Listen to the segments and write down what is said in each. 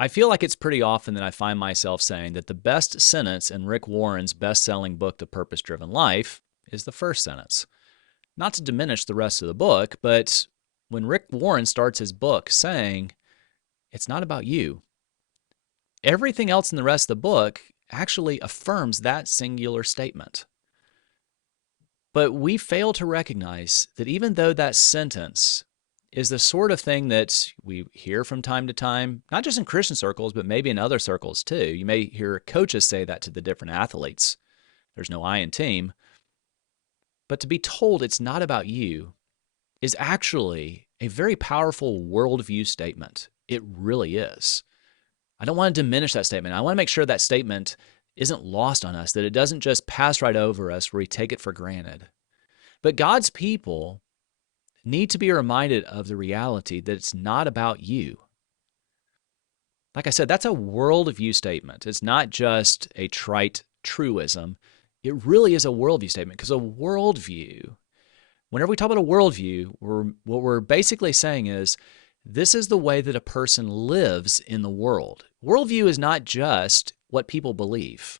I feel like it's pretty often that I find myself saying that the best sentence in Rick Warren's best-selling book, The Purpose-Driven Life, is the first sentence. Not to diminish the rest of the book, but when Rick Warren starts his book saying, it's not about you, everything else in the rest of the book actually affirms that singular statement. But we fail to recognize that even though that sentence is the sort of thing that we hear from time to time, not just in Christian circles, but maybe in other circles too. You may hear coaches say that to the different athletes. There's no I in team. But to be told it's not about you is actually a very powerful worldview statement. It really is. I don't want to diminish that statement. I want to make sure that statement isn't lost on us, that it doesn't just pass right over us where we take it for granted. But God's people need to be reminded of the reality that it's not about you. Like I said, that's a worldview statement. It's not just a trite truism. It really is a worldview statement, because a worldview, whenever we talk about a worldview, what we're basically saying is this is the way that a person lives in the world. Worldview is not just what people believe.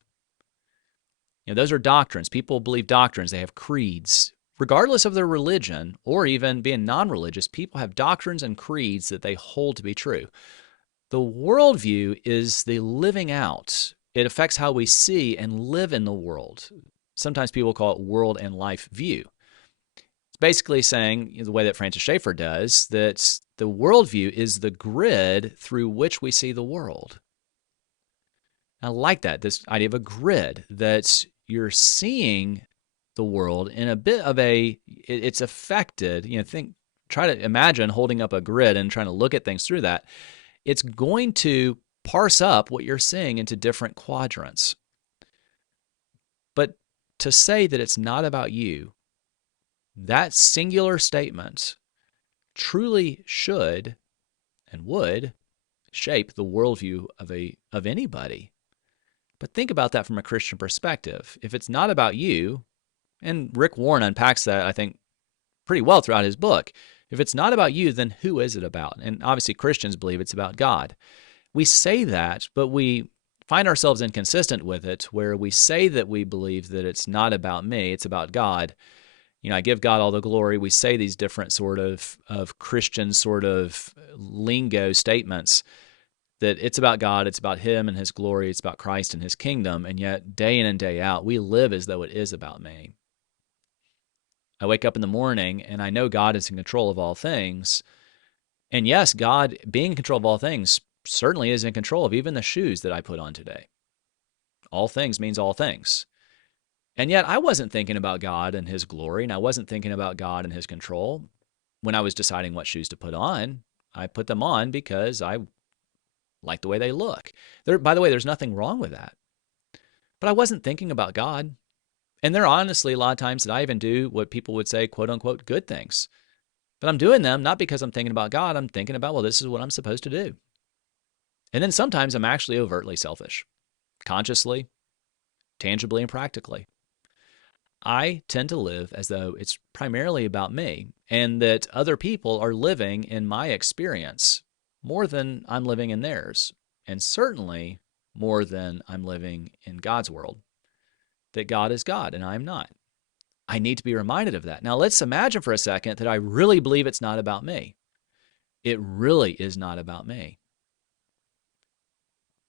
Those are doctrines. People believe doctrines. They have creeds. Regardless of their religion or even being non-religious, people have doctrines and creeds that they hold to be true. The worldview is the living out. It affects how we see and live in the world. Sometimes people call it world and life view. It's basically saying, the way that Francis Schaeffer does, that the worldview is the grid through which we see the world. I like that, this idea of a grid, that you're seeing the world in a bit of it's affected, try to imagine holding up a grid and trying to look at things through that. It's going to parse up what you're seeing into different quadrants. But to say that it's not about you, that singular statement truly should and would shape the worldview of anybody. But think about that from a Christian perspective. If it's not about you, and Rick Warren unpacks that, I think, pretty well throughout his book. If it's not about you, then who is it about? And obviously Christians believe it's about God. We say that, but we find ourselves inconsistent with it, where we say that we believe that it's not about me, it's about God. I give God all the glory. We say these different sort of Christian sort of lingo statements that it's about God, it's about Him and His glory, it's about Christ and His kingdom, and yet day in and day out, we live as though it is about me. I wake up in the morning and I know God is in control of all things. And yes, God being in control of all things certainly is in control of even the shoes that I put on today. All things means all things. And yet I wasn't thinking about God and His glory, and I wasn't thinking about God and His control when I was deciding what shoes to put on. I put them on because I like the way they look. By the way, there's nothing wrong with that. But I wasn't thinking about God. And there are honestly a lot of times that I even do what people would say, quote unquote, good things. But I'm doing them not because I'm thinking about God. I'm thinking about, well, this is what I'm supposed to do. And then sometimes I'm actually overtly selfish, consciously, tangibly, and practically. I tend to live as though it's primarily about me, and that other people are living in my experience more than I'm living in theirs, and certainly more than I'm living in God's world. That God is God and I am not. I need to be reminded of that. Now let's imagine for a second that I really believe it's not about me. It really is not about me.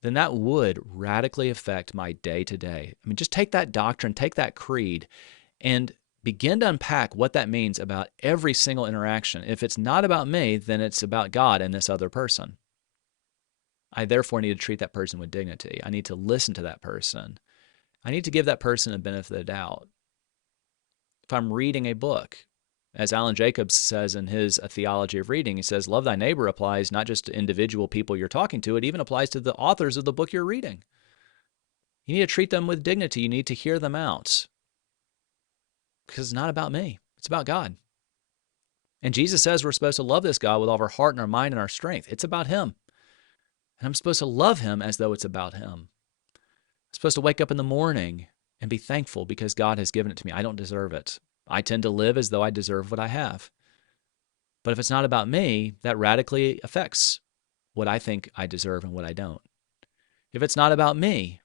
Then that would radically affect my day to day. Just take that doctrine, take that creed, and begin to unpack what that means about every single interaction. If it's not about me, then it's about God and this other person. I therefore need to treat that person with dignity. I need to listen to that person. I need to give that person a benefit of the doubt. If I'm reading a book, as Alan Jacobs says in his A Theology of Reading, he says, love thy neighbor applies not just to individual people you're talking to, it even applies to the authors of the book you're reading. You need to treat them with dignity. You need to hear them out. Because it's not about me. It's about God. And Jesus says we're supposed to love this God with all of our heart and our mind and our strength. It's about Him. And I'm supposed to love Him as though it's about Him. I'm supposed to wake up in the morning and be thankful because God has given it to me. I don't deserve it. I tend to live as though I deserve what I have. But if it's not about me, that radically affects what I think I deserve and what I don't. If it's not about me,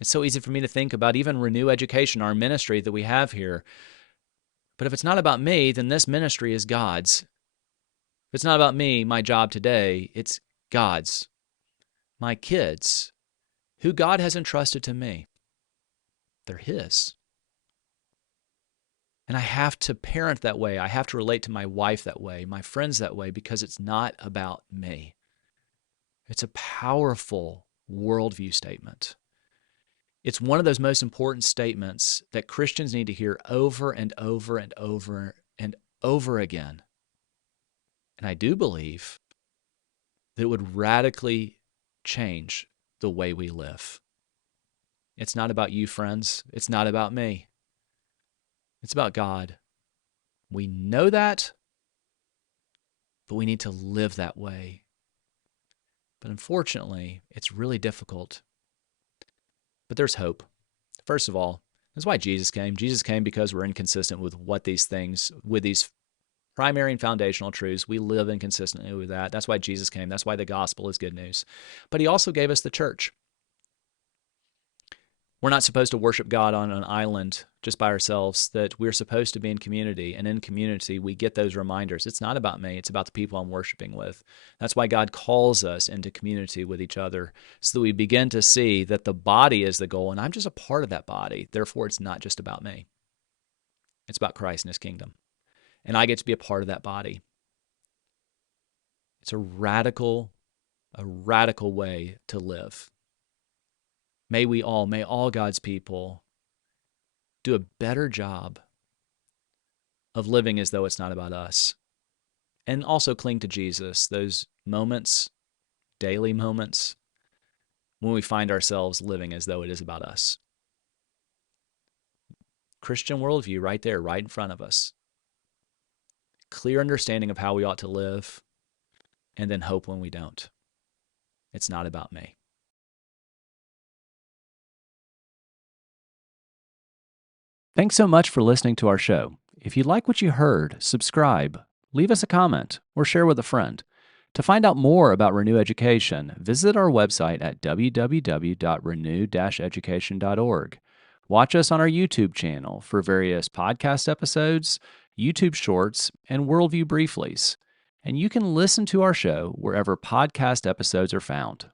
it's so easy for me to think about even Renew Education, our ministry that we have here. But if it's not about me, then this ministry is God's. If it's not about me, my job today, it's God's. My kids, who God has entrusted to me, they're His. And I have to parent that way. I have to relate to my wife that way, my friends that way, because it's not about me. It's a powerful worldview statement. It's one of those most important statements that Christians need to hear over and over and over and over again. And I do believe that it would radically change the way we live. It's not about you, friends. It's not about me. It's about God. We know that, but we need to live that way. But unfortunately, it's really difficult. But there's hope. First of all, that's why Jesus came. Jesus came because we're inconsistent with what these things, with these primary and foundational truths. We live inconsistently with that. That's why Jesus came. That's why the gospel is good news. But He also gave us the church. We're not supposed to worship God on an island just by ourselves, that we're supposed to be in community. And in community, we get those reminders. It's not about me. It's about the people I'm worshiping with. That's why God calls us into community with each other, so that we begin to see that the body is the goal, and I'm just a part of that body. Therefore, it's not just about me. It's about Christ and His kingdom. And I get to be a part of that body. It's a radical way to live. May all God's people do a better job of living as though it's not about us. And also cling to Jesus, those moments, daily moments, when we find ourselves living as though it is about us. Christian worldview right there, right in front of us. Clear understanding of how we ought to live, and then hope when we don't. It's not about me. Thanks so much for listening to our show. If you like what you heard, subscribe, leave us a comment, or share with a friend. To find out more about Renew Education, visit our website at www.renew-education.org. Watch us on our YouTube channel for various podcast episodes, YouTube shorts, and Worldview Brieflies. And you can listen to our show wherever podcast episodes are found.